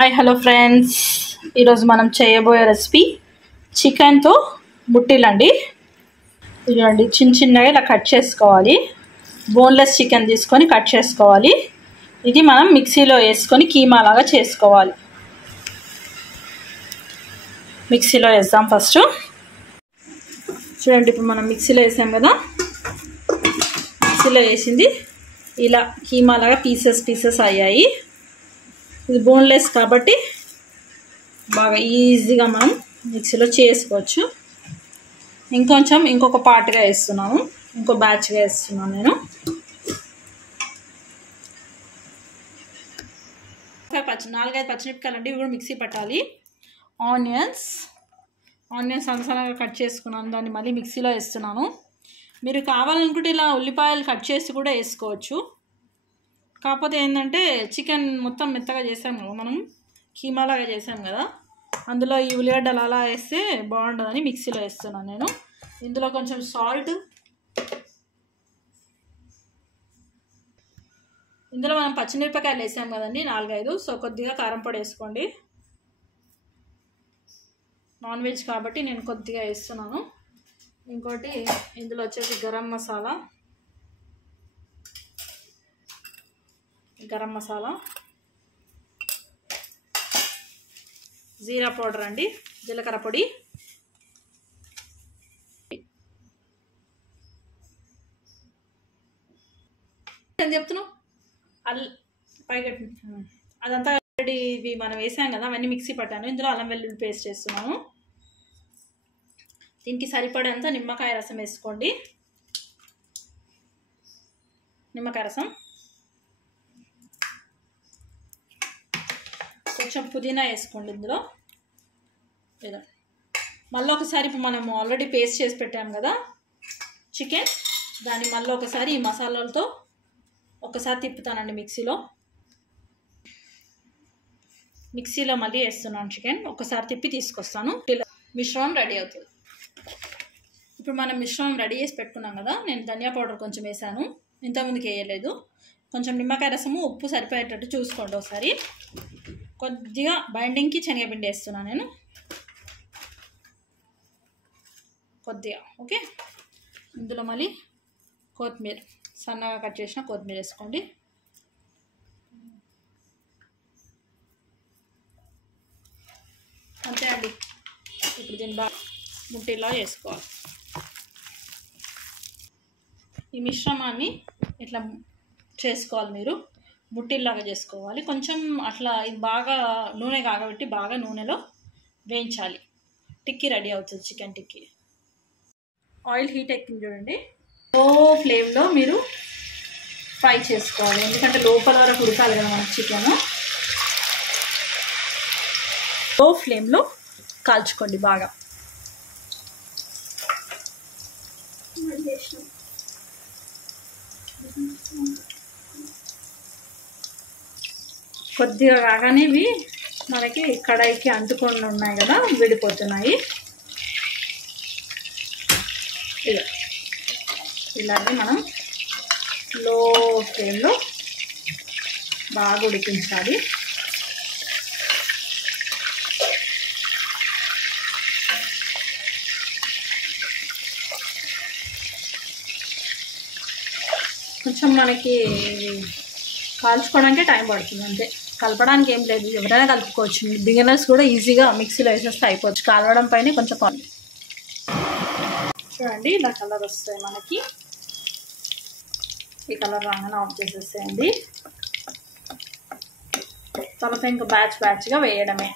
Hi hello friends, ఈరోజు మనం చేయబోయే రెసిపీ చికెన్తో బుట్టీలండి. ఇదిగోండి, చిన్న చిన్నగా ఇలా కట్ చేసుకోవాలి. బోన్లెస్ చికెన్ తీసుకొని కట్ చేసుకోవాలి. ఇది మనం మిక్సీలో వేసుకొని కీమా లాగా చేసుకోవాలి. మిక్సీలో వేద్దాం ఫస్ట్. చూడండి, ఇప్పుడు మనం మిక్సీలో వేసాం కదా, మిక్సీలో వేసింది ఇలా కీమా లాగా పీసెస్ అయ్యాయి. ఇది బోన్లెస్ కాబట్టి బాగా ఈజీగా మనం మిక్సీలో చేసుకోవచ్చు. ఇంకొక పార్ట్గా వేస్తున్నాను, ఇంకో బ్యాచ్గా వేస్తున్నాను నేను. 4-5 పచ్చిమిరపకాయలు అండి, ఇవి కూడా మిక్సీ పట్టాలి. ఆనియన్స్ సన్నగా కట్ చేసుకున్నాను, దాన్ని మళ్ళీ మిక్సీలో వేస్తున్నాను. మీరు కావాలనుకుంటే ఇలా ఉల్లిపాయలు కట్ చేసి కూడా వేసుకోవచ్చు. కాకపోతే ఏంటంటే చికెన్ మొత్తం మెత్తగా చేసాం కదా, మనం కీమాలాగా చేసాం కదా, అందులో ఈ ఉల్లిగడ్డలు అలా వేస్తే బాగుంటుందని మిక్సీలో వేస్తున్నాను నేను. ఇందులో కొంచెం సాల్ట్, ఇందులో మనం పచ్చిమిరపకాయలు వేసాం కదండి 4-5, సో కొద్దిగా కారం పొడి వేసుకోండి. నాన్ వెజ్ కాబట్టి నేను కొద్దిగా వేస్తున్నాను. ఇంకోటి ఇందులో వచ్చేసి గరం మసాలా, జీరా పౌడర్ అండి, జీలకర్ర పొడి, ఏం చెప్తున్నావు పైగట్టి అదంతా ఆల్రెడీ ఇవి మనం వేసాం కదా, అవన్నీ మిక్సీ పట్టాను. ఇందులో అల్లం వెల్లుల్లి పేస్ట్ వేస్తున్నాను. దీనికి సరిపడేంత నిమ్మకాయ రసం వేసుకోండి. నిమ్మకాయ రసం, కొంచెం పుదీనా వేసుకోండి ఇందులో. లేదా మళ్ళీ ఒకసారి ఇప్పుడు మనం ఆల్రెడీ పేస్ట్ చేసి పెట్టాం కదా చికెన్, దాన్ని మళ్ళీ ఒకసారి ఈ మసాలాలతో ఒకసారి తిప్పుతానండి మిక్సీలో మళ్ళీ వేస్తున్నాను చికెన్. ఒకసారి తిప్పి తీసుకొస్తాను. మిశ్రమం రెడీ అవుతుంది. ఇప్పుడు మనం మిశ్రమం రెడీ చేసి పెట్టుకున్నాం కదా, నేను ధనియా పౌడర్ కొంచెం వేసాను, ఇంతకుముందుకు వేయలేదు. కొంచెం నిమ్మకాయ రసము, ఉప్పు సరిపోయేటట్టు చూసుకోండి ఒకసారి. కొద్దిగా బైండింగ్కి శనగపిండి వేస్తున్నాను నేను, కొద్దిగా. ఓకే, ఇందులో మళ్ళీ కొత్తిమీర, సన్నగా కట్ చేసిన కొత్తిమీర వేసుకోండి. అంతే అండి. ఇప్పుడు దీన్ని బాగా బుట్టీలా చేసుకోవాలి. ఈ మిశ్రమాన్ని ఇట్లా చేసుకోవాలి, మీరు బుట్టీలాగా చేసుకోవాలి. కొంచెం అట్లా ఇది బాగా నూనె కాగబెట్టి బాగా నూనెలో వేయించాలి. టిక్కీ రెడీ అవుతుంది, చికెన్ టిక్కీ. ఆయిల్ హీట్ ఎక్కింది చూడండి, లో ఫ్లేమ్లో మీరు ఫ్రై చేసుకోవాలి, ఎందుకంటే లోపల వరకు ఉడకాలి కదా మనకి చికెన్. లో ఫ్లేమ్లో కాల్చుకోండి బాగా. కొద్దిగా కాగానే ఇవి మనకి కడాయికి అంటుకొని ఉన్నాయి కదా, విడిపోతున్నాయి. ఇలాగే మనం లో ఫ్లేమ్లో బాగా ఉడికించాలి. కొంచెం మనకి కాల్చుకోవడానికే టైం పడుతుంది అంతే, కలపడానికి ఏం లేదు. ఎవరైనా కలుపుకోవచ్చు, బిగినర్స్ కూడా ఈజీగా మిక్సీలో వేసేస్తే అయిపోవచ్చు. కాలవడం పైన కొంచెం చూడండి, ఇలా కలర్ వస్తాయి మనకి. ఈ కలర్ రాగానే ఆఫ్ చేసేసేయండి. తర్వాత ఇంకా బ్యాచ్గా వేయడమే.